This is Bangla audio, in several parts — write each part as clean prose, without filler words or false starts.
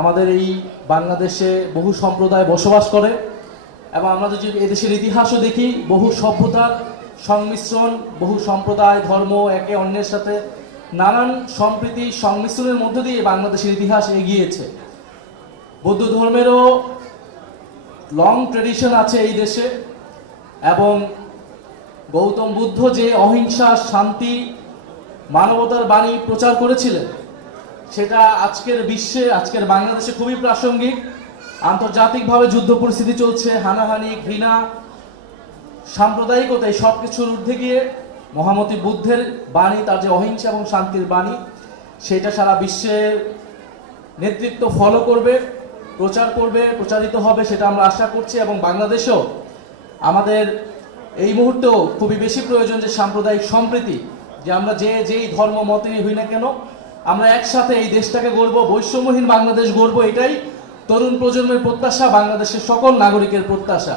আমাদের এই বাংলাদেশে বহু সম্প্রদায় বসবাস করে এবং আমরা যদি এদেশের ইতিহাসও দেখি বহু সভ্যতার সংমিশ্রণ, বহু সম্প্রদায় ধর্ম একে অন্যের সাথে নানান সম্প্রীতি সংমিশ্রণের মধ্য দিয়ে বাংলাদেশের ইতিহাস এগিয়েছে। বৌদ্ধ ধর্মেরও লং ট্রেডিশন আছে এই দেশে এবং গৌতম বুদ্ধ যে অহিংসা, শান্তি, মানবতার বাণী প্রচার করেছিলেন সেটা আজকের বিশ্বে, আজকের বাংলাদেশে খুবই প্রাসঙ্গিক। আন্তর্জাতিকভাবে যুদ্ধ পরিস্থিতি চলছে, হানাহানি, ঘৃণা, সাম্প্রদায়িকতা, এই সব কিছুর ঊর্ধ্বে গিয়ে মহামতি বুদ্ধের বাণী, তার যে অহিংসা এবং শান্তির বাণী, সেটা সারা বিশ্বের নেতৃত্ব ফলো করবে, প্রচার করবে, প্রচারিত হবে, সেটা আমরা আশা করছি। এবং বাংলাদেশেও আমাদের এই মুহূর্তেও খুবই বেশি প্রয়োজন যে সাম্প্রদায়িক সম্প্রীতি, যে আমরা যেই ধর্ম মতেরই হই না কেন আমরা একসাথে এই দেশটাকে গড়ব, বৈষম্যহীন বাংলাদেশ গড়ব, এটাই তরুণ প্রজন্মের প্রত্যাশা, বাংলাদেশের সকল নাগরিকের প্রত্যাশা।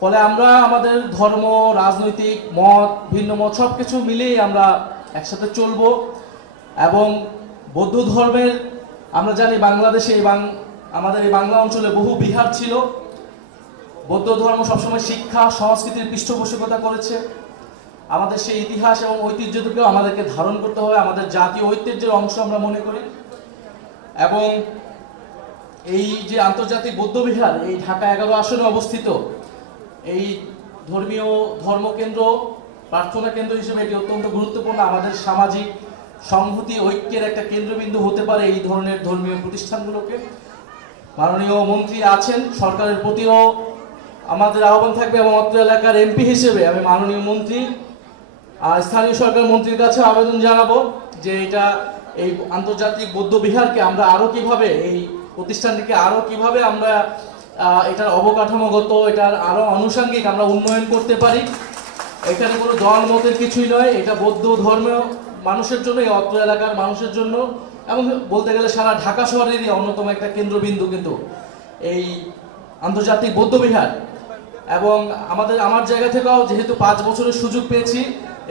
ফলে আমরা আমাদের ধর্ম, রাজনৈতিক মত, ভিন্ন মত সব কিছু মিলিয়ে আমরা একসাথে চলব। এবং বৌদ্ধ ধর্মের আমরা জানি বাংলাদেশে আমাদের এই বাংলা অঞ্চলে বহু বিহার ছিল। বৌদ্ধ ধর্ম সবসময় শিক্ষা সংস্কৃতির পৃষ্ঠপোষকতা করেছে। আমাদের সেই ইতিহাস এবং ঐতিহ্যকেও আমাদেরকে ধারণ করতে হবে, আমাদের জাতীয় ঐতিহ্যের অংশ আমরা মনে করি। এবং এই যে আন্তর্জাতিক বৌদ্ধবিহার এই ঢাকা 11 আসনে অবস্থিত, এই ধর্মীয় ধর্মকেন্দ্র, প্রার্থনা কেন্দ্র হিসেবে এটি অত্যন্ত গুরুত্বপূর্ণ। আমাদের সামাজিক সংহতি ঐক্যের একটা কেন্দ্রবিন্দু হতে পারে এই ধরনের ধর্মীয় প্রতিষ্ঠানগুলোকে। মাননীয় মন্ত্রী আছেন, সরকারের প্রতিও আমাদের আহ্বান থাকবে এবং অত্র এলাকার এমপি হিসেবে আমি মাননীয় মন্ত্রী স্থানীয় সরকার মন্ত্রীর কাছে আবেদন জানাবো যে এটা এই আন্তর্জাতিক বৌদ্ধ বিহারকে আমরা আরো কিভাবে, এই প্রতিষ্ঠানটিকে আরো কিভাবে আমরা এটার অবকাঠামোগত, এটার আরো আনুষঙ্গিক আমরা উন্নয়ন করতে পারি। এখানে কোনো দল মতের কিছুই নয়, এটা বৌদ্ধ ধর্মীয় মানুষের জন্য, এই অত্র এলাকার মানুষের জন্য, এবং বলতে গেলে সারা ঢাকা শহরেরই অন্যতম একটা কেন্দ্রবিন্দু কিন্তু এই আন্তর্জাতিক বৌদ্ধ বিহার। এবং আমার জায়গা থেকেও যেহেতু 5 বছরের সুযোগ পেয়েছি,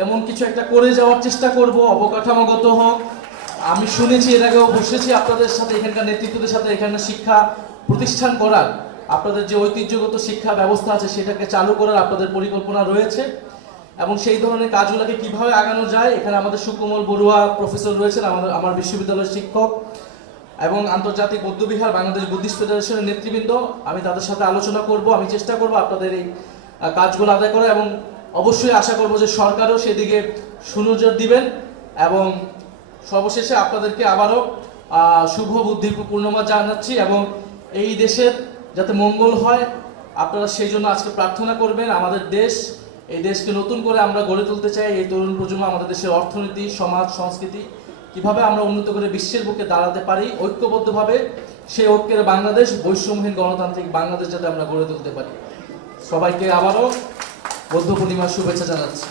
এমন কিছু একটা করে যাওয়ার চেষ্টা করব, অবকাঠামোগত হোক। আমি শুনেছি, এর আগেও বসেছি আপনাদের সাথে, এখানকার নেতৃত্বদের সাথে, এখানে শিক্ষা প্রতিষ্ঠান করার, আপনাদের যে ঐতিহ্যগত শিক্ষা ব্যবস্থা আছে সেটাকে চালু করার আপনাদের পরিকল্পনা রয়েছে। এবং সেই ধরনের কাজগুলোকে কিভাবে আগানো যায়, এখানে আমাদের সুকোমল বড়ুয়া প্রফেসর রয়েছেন, আমার বিশ্ববিদ্যালয়ের শিক্ষক, এবং আন্তর্জাতিক বৌদ্ধবিহার বাংলাদেশ বুদ্ধিস্ট ফেডারেশনের নেতৃবৃন্দ, আমি তাদের সাথে আলোচনা করব। আমি চেষ্টা করব আপনাদের এই কাজগুলো আদায় করা, এবং অবশ্যই আশা করব যে সরকারও সেদিকে সুনজর দিবেন। এবং সর্বশেষে আপনাদেরকে আবারও শুভ বুদ্ধির পূর্ণিমা জানাচ্ছি, এবং এই দেশের যাতে মঙ্গল হয় আপনারা সেই জন্য আজকে প্রার্থনা করবেন। আমাদের দেশ, এই দেশকে নতুন করে আমরা গড়ে তুলতে চাই। এই তরুণ প্রজন্ম আমাদের দেশের অর্থনীতি, সমাজ, সংস্কৃতি কিভাবে আমরা উন্নত করে বিশ্বের বুকে দাঁড়াতে পারি ঐক্যবদ্ধভাবে, সেই ঐক্যের বাংলাদেশ, বৈষম্যহীন গণতান্ত্রিক বাংলাদেশ যাতে আমরা গড়ে তুলতে পারি। সবাইকে আবারও বৌদ্ধ পূর্ণিমার শুভেচ্ছা জানাচ্ছি।